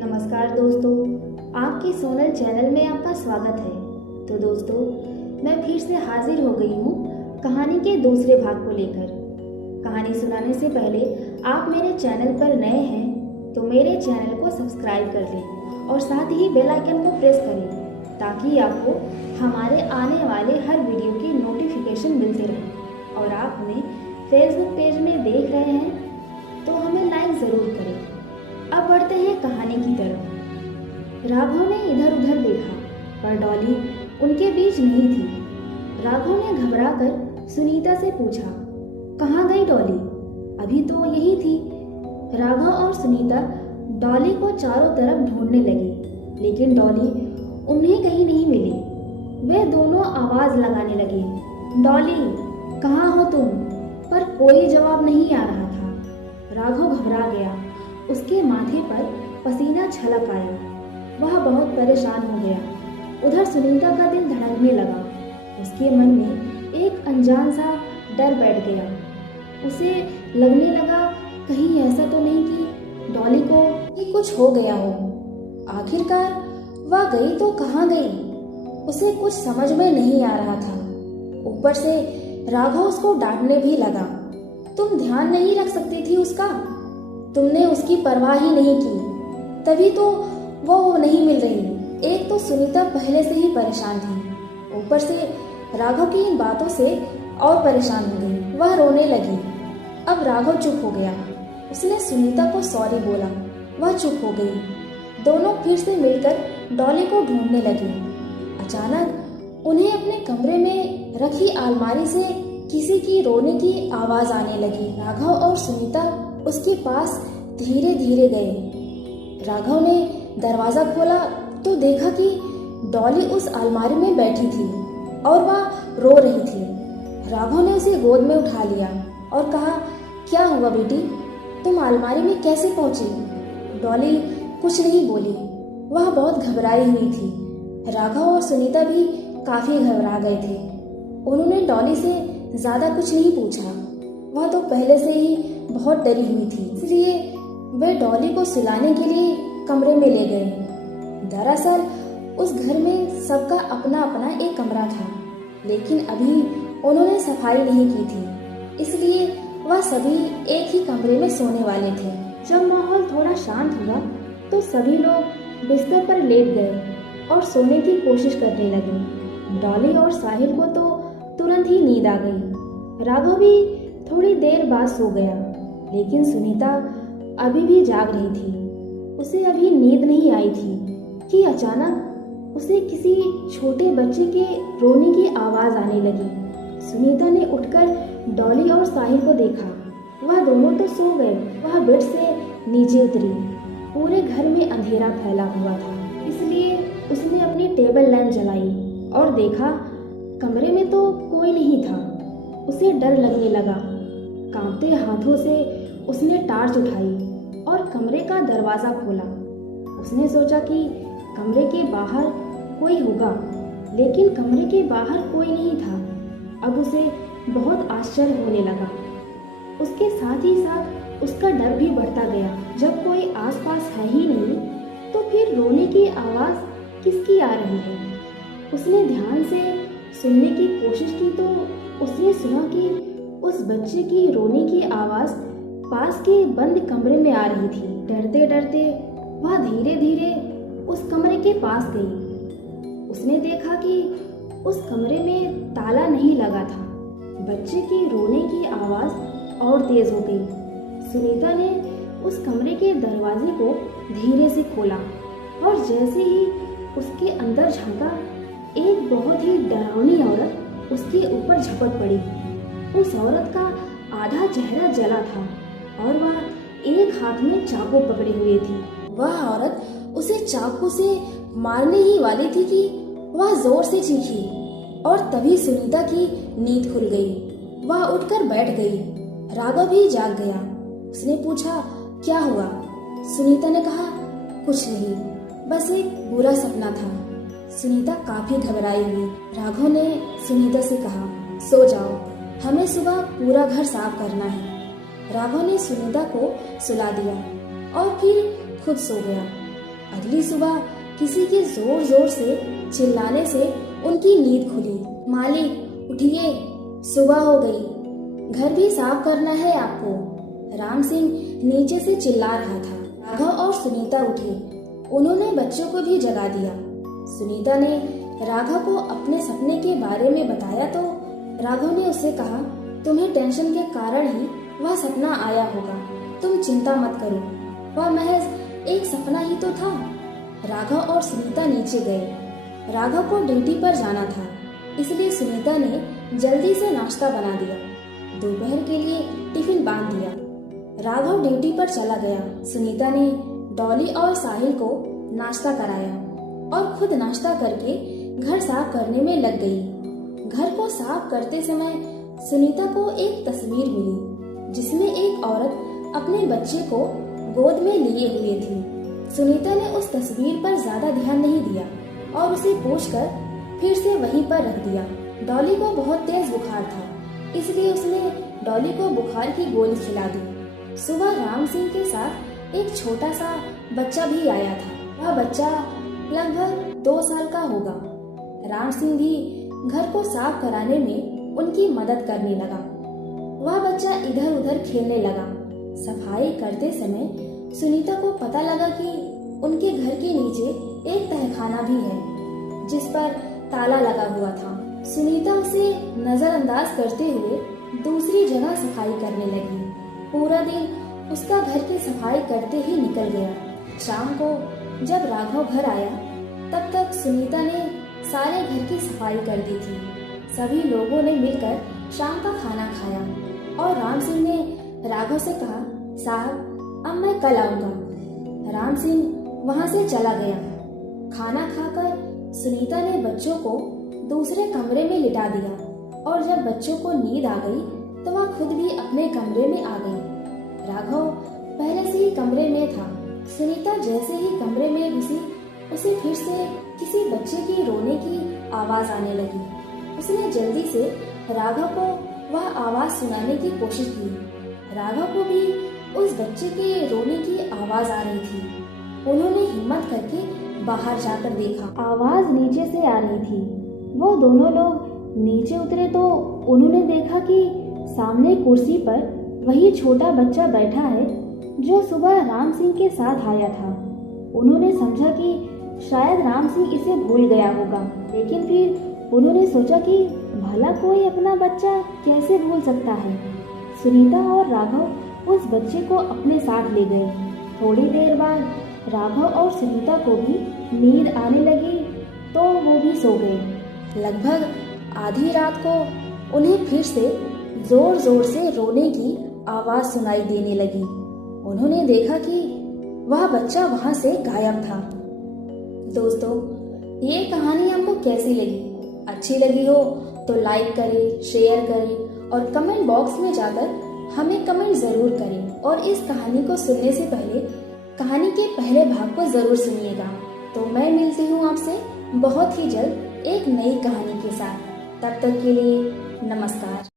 नमस्कार दोस्तों, आपकी सोनल चैनल में आपका स्वागत है। तो दोस्तों, मैं फिर से हाजिर हो गई हूँ कहानी के दूसरे भाग को लेकर। कहानी सुनाने से पहले आप मेरे चैनल पर नए हैं तो मेरे चैनल को सब्सक्राइब कर लें और साथ ही बेल आइकन को प्रेस करें ताकि आपको हमारे आने वाले हर वीडियो की नोटिफिकेशन मिलते रहे। और आप हमें फेसबुक पेज में देख रहे हैं तो हमें लाइक ज़रूर करें। अब बढ़ते हैं कहानी की तरफ। राघव ने इधर उधर देखा पर डॉली उनके बीच नहीं थी। राघव ने घबराकर सुनीता से पूछा, कहाँ गई डॉली? अभी तो यही थी। राघव और सुनीता डॉली को चारों तरफ ढूंढने लगी, लेकिन डॉली उन्हें कहीं नहीं मिली। वे दोनों आवाज लगाने लगे, डॉली कहाँ हो तुम? पर कोई जवाब नहीं आ रहा था। राघव घबरा गया, उसके माथे पर पसीना छलक आया। वह बहुत परेशान हो गया। उधर सुनीता का दिल धड़कने लगा। उसके मन में एक अनजान सा डर बैठ गया। उसे लगने लगा कहीं ऐसा तो नहीं कि डॉली को ही कुछ हो गया हो। आखिरकार वह गई तो कहाँ गई? उसे कुछ समझ में नहीं आ रहा था। ऊपर से राघव उसको डांटने भी लगा। तुम ध्यान नहीं रख सकती थी उसका? तुमने उसकी परवाह ही नहीं की, तभी तो वो नहीं मिल रही। एक तो सुनीता पहले से ही परेशान थी, ऊपर से राघव की इन बातों से और परेशान हो गई। वह रोने लगी। अब राघव चुप हो गया। उसने सुनीता को सॉरी बोला। वह चुप हो गई। दोनों फिर से मिलकर डॉली को ढूंढने लगे। अचानक उन्हें अपने कमरे में रखी अलमारी से किसी की रोने की आवाज आने लगी। राघव और सुनीता उसके पास धीरे धीरे गए। राघव ने दरवाजा खोला तो देखा कि डॉली उस अलमारी में बैठी थी और वह रो रही थी। राघव ने उसे गोद में उठा लिया और कहा, क्या हुआ बेटी? तुम अलमारी में कैसे पहुंची? डॉली कुछ नहीं बोली। वह बहुत घबराई हुई थी। राघव और सुनीता भी काफी घबरा गए थे। उन्होंने डॉली से ज्यादा कुछ नहीं पूछा। वह तो पहले से ही बहुत डरी हुई थी, इसलिए वे डॉली को सुलाने के लिए कमरे में ले गए। दरअसल उस घर में सबका अपना अपना एक कमरा था, लेकिन अभी उन्होंने सफाई नहीं की थी, इसलिए वह सभी एक ही कमरे में सोने वाले थे। जब माहौल थोड़ा शांत हुआ तो सभी लोग बिस्तर पर लेट गए और सोने की कोशिश करने लगे। डॉली और साहिल को तो तुरंत ही नींद आ गई। राघव भी थोड़ी देर बाद सो गया, लेकिन सुनीता अभी भी जाग रही थी। उसे अभी नींद नहीं आई थी कि अचानक उसे किसी छोटे बच्चे के रोने की आवाज आने लगी। सुनीता ने उठकर डॉली और साहिल को देखा। वह दोनों तो सो गए। वह बेड से नीचे उतरी। पूरे घर में अंधेरा फैला हुआ था, इसलिए उसने अपनी टेबल लैंप जलाई और देखा कमरे में तो कोई नहीं था। उसे डर लगने लगा। कांपते हाथों से उसने टार्च उठाई और कमरे का दरवाजा खोला। उसने सोचा कि कमरे के बाहर कोई होगा, लेकिन कमरे के बाहर कोई नहीं था। अब उसे बहुत आश्चर्य होने लगा। उसके साथ ही साथ उसका डर भी बढ़ता गया। जब कोई आसपास है ही नहीं तो फिर रोने की आवाज किसकी आ रही है? उसने ध्यान से सुनने की कोशिश की तो उसने सुना कि उस बच्चे की रोने की आवाज पास के बंद कमरे में आ रही थी। डरते डरते वह धीरे धीरे उस कमरे के पास गई। उसने देखा कि उस कमरे में ताला नहीं लगा था। बच्चे की रोने की आवाज और तेज हो गई। सुनीता ने उस कमरे के दरवाजे को धीरे से खोला और जैसे ही उसके अंदर झांका, एक बहुत ही डरावनी औरत उसके ऊपर झपट पड़ी। उस औरत का आधा चेहरा जला था और वह एक हाथ में चाकू पकड़े हुए थी। वह औरत उसे चाकू से मारने ही वाली थी कि वह जोर से चीखी और तभी सुनीता की नींद खुल गई। वह उठकर बैठ गई। राघव भी जाग गया। उसने पूछा, क्या हुआ? सुनीता ने कहा, कुछ नहीं, बस एक बुरा सपना था। सुनीता काफी घबराई हुई। राघव ने सुनीता से कहा, सो जाओ, हमें सुबह पूरा घर साफ करना है। राघव ने सुनीता को सुला दिया और फिर खुद सो गया। अगली सुबह किसी के जोर जोर से चिल्लाने से उनकी नींद खुली। मालिक उठिए, सुबह हो गई, घर भी साफ करना है आपको। राम सिंह नीचे से चिल्ला रहा था। राघव और सुनीता उठे। उन्होंने बच्चों को भी जगा दिया। सुनीता ने राघव को अपने सपने के बारे में बताया तो राघव ने उससे कहा, तुम्हें टेंशन के कारण ही वह सपना आया होगा, तुम चिंता मत करो, वह महज एक सपना ही तो था। राघव और सुनीता नीचे गए। राघव को ड्यूटी पर जाना था, इसलिए सुनीता ने जल्दी से नाश्ता बना दिया। दोपहर के लिए टिफिन बांध दिया। राघव ड्यूटी पर चला गया। सुनीता ने डॉली और साहिल को नाश्ता कराया और खुद नाश्ता करके घर साफ करने में लग गई। घर को साफ करते समय सुनीता को एक तस्वीर मिली जिसमें एक औरत अपने बच्चे को गोद में लिए हुए थी। सुनीता ने उस तस्वीर पर ज्यादा ध्यान नहीं दिया और उसे पोंछकर फिर से वहीं पर रख दिया। डॉली को बहुत तेज बुखार था, इसलिए उसने डॉली को बुखार की गोली खिला दी। सुबह राम सिंह के साथ एक छोटा सा बच्चा भी आया था। वह बच्चा लगभग 2 साल का होगा। राम सिंह भी घर को साफ कराने में उनकी मदद करने लगा। वह बच्चा इधर उधर खेलने लगा। सफाई करते समय सुनीता को पता लगा कि उनके घर के नीचे एक तहखाना भी है जिस पर ताला लगा हुआ था। सुनीता उसे नजरअंदाज करते हुए दूसरी जगह सफाई करने लगी। पूरा दिन उसका घर की सफाई करते ही निकल गया। शाम को जब राघव घर आया तब तक सुनीता ने सारे घर की सफाई कर दी थी। सभी लोगों ने मिलकर शाम का खाना खाया और राम सिंह ने राघव से कहा, साहब अब मैं कल आऊंगा। राम सिंह वहां से चला गया। खाना खाकर सुनीता ने बच्चों को दूसरे कमरे में लिटा दिया और जब बच्चों को नींद आ गई तो वह खुद भी अपने कमरे में आ गई। राघव पहले से ही कमरे में था। सुनीता जैसे ही कमरे में घुसी उसे फिर से किसी बच्चे की रोने की आवाज आने लगी। उसने जल्दी से राघव को वह आवाज सुनाने की कोशिश की। राघव को भी उस बच्चे के रोने की आवाज आ रही थी। उन्होंने हिम्मत करके बाहर जाकर देखा। आवाज नीचे से आ रही थी। वो दोनों लोग नीचे उतरे तो उन्होंने देखा कि सामने कुर्सी पर वही छोटा बच्चा बैठा है जो सुबह राम सिंह के साथ आया था। उन्होंने समझा कि शायद राम सिंह इसे भूल गया होगा, लेकिन फिर उन्होंने सोचा कि भला कोई अपना बच्चा कैसे भूल सकता है। सुनीता और राघव उस बच्चे को अपने साथ ले गए। थोड़ी देर बाद राघव और सुनीता को भी नींद आने लगी तो वो भी सो गए। लगभग आधी रात को उन्हें फिर से जोर जोर से रोने की आवाज सुनाई देने लगी। उन्होंने देखा कि वह बच्चा वहां से गायब था। दोस्तों, ये कहानी आपको कैसी लगी? अच्छी लगी हो तो लाइक करें, शेयर करें और कमेंट बॉक्स में जाकर हमें कमेंट जरूर करें। और इस कहानी को सुनने से पहले कहानी के पहले भाग को जरूर सुनिएगा। तो मैं मिलती हूँ आपसे बहुत ही जल्द एक नई कहानी के साथ। तब तक के लिए नमस्कार।